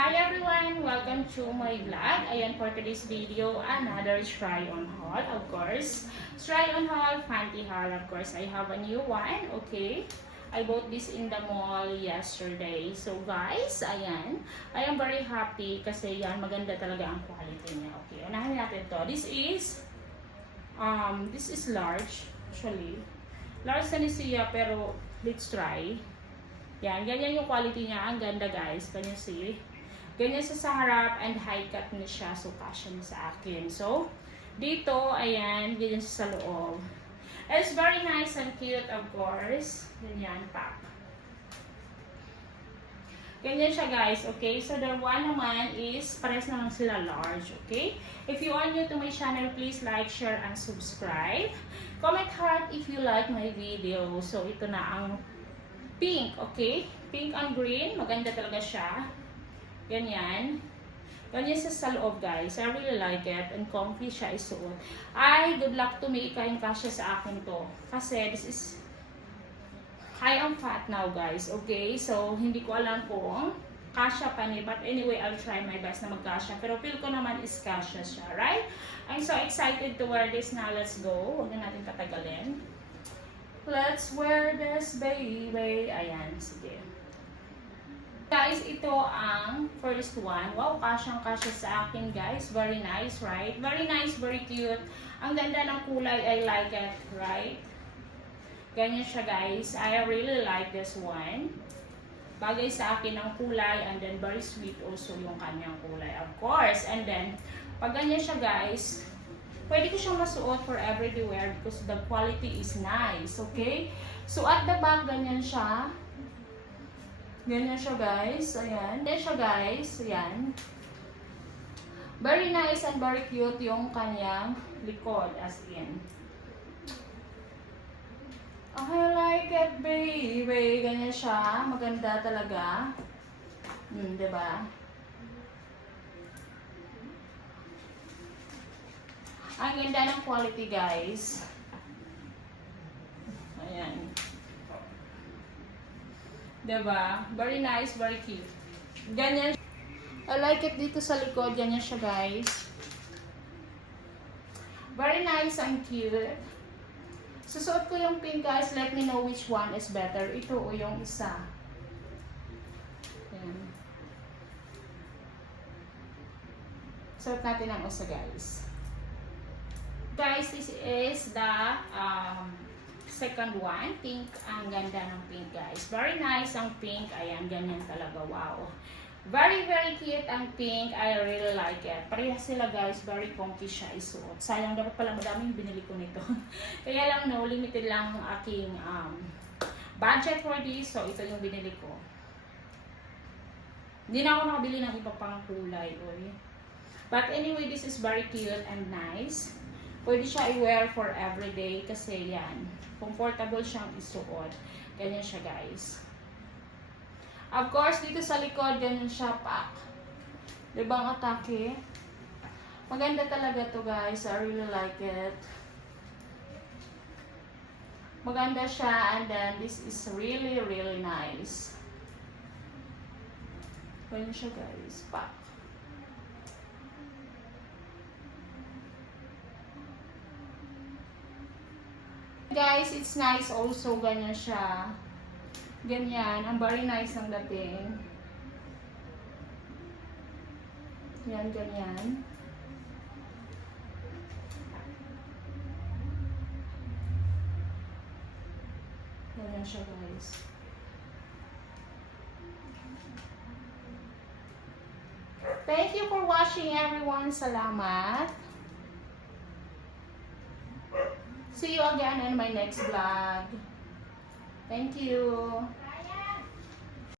Hi everyone! Welcome to my vlog. Ayan, for today's video, another try-on haul, of course. Try-on haul, panty haul, of course. I have a new one, okay? I bought this in the mall yesterday. So guys, ayan. I am very happy kasi yan, maganda talaga ang quality niya. Okay, unahin natin to. This is large, actually. Large na ni siya, pero let's try. Yan, ganyan yung quality niya. Ang ganda guys. Ganyan si. Ganyan siya sa harap and high cut niya siya. So, kasya niya sa akin. So, dito, ayan, ganyan siya sa loob. It's very nice and cute, of course. Ganyan, pack. Ganyan siya guys, okay? So, the one naman is, pares naman sila large, okay? If you are new to my channel, please like, share, and subscribe. Comment heart if you like my video. So, ito na ang pink, okay? Pink and green. Maganda talaga siya. Ganyan. Ganyan sa loob, guys. I really like it. And comfy siya isuot. Ay, good luck to me. Ikain kasya sa akin to. Kasi, this is... I am fat now, guys. Okay? So, hindi ko alam kung kasya pa ni. But anyway, I'll try my best na magkasya. Pero feel ko naman is kasya siya. Right? I'm so excited to wear this now. Let's go. Huwag na natin patagalin. Let's wear this, baby. Ayan, sige. Guys, ito ang first one. Wow, kasyang-kasya sa akin, guys. Very nice, right? Very nice, very cute. Ang ganda ng kulay. I like it, right? Ganyan siya, guys. I really like this one. Bagay sa akin ang kulay and then very sweet also yung kanyang kulay, of course. And then, pag ganyan siya, guys, pwede ko siyang masuot for everyday wear because the quality is nice, okay? So, at the back, ganyan siya. Ganyan siya, guys. Ayan. Ganyan siya, guys. Ayan. Very nice and very cute yung kanyang likod, as in. I like it, baby. Ganyan siya. Maganda talaga. Diba? Ang ganda ng quality, guys. Ayan. Diba? Very nice, very cute. Ganyan. I like it dito sa likod. Ganyan siya, guys. Very nice and cute. Susuot ko yung pink, guys. Let me know which one is better. Ito o yung isa. Ayan. Suot natin ang isa, guys. Guys, this is the second one. Pink. Ang ganda ng pink, guys. Very nice ang pink. Ayan, ganyan talaga. Wow. Very, very cute ang pink. I really like it. Parehas sila, guys. Very comfy siya isuot. Sayang, dapat pala madaming binili ko nito. Kaya lang, no, limited lang ang aking budget for this. So, ito yung binili ko. Hindi na ako nakabili ng iba pang kulay. Oy. But anyway, this is very cute and nice. Pwede siya i-wear for everyday kasi yan. Comfortable siyang isuot. Ganyan siya, guys. Of course, dito sa likod, ganyan siya, pack. Diba ang atake? Maganda talaga to, guys. I really like it. Maganda siya, and then this is really, really nice. Ganyan siya, guys. Pack. Guys, it's nice also. Ganyan siya. Ganyan. Ang very nice ng dating. Yan, ganyan. Ganyan siya, guys. Thank you for watching, everyone. Salamat. See you again in my next vlog. Thank you.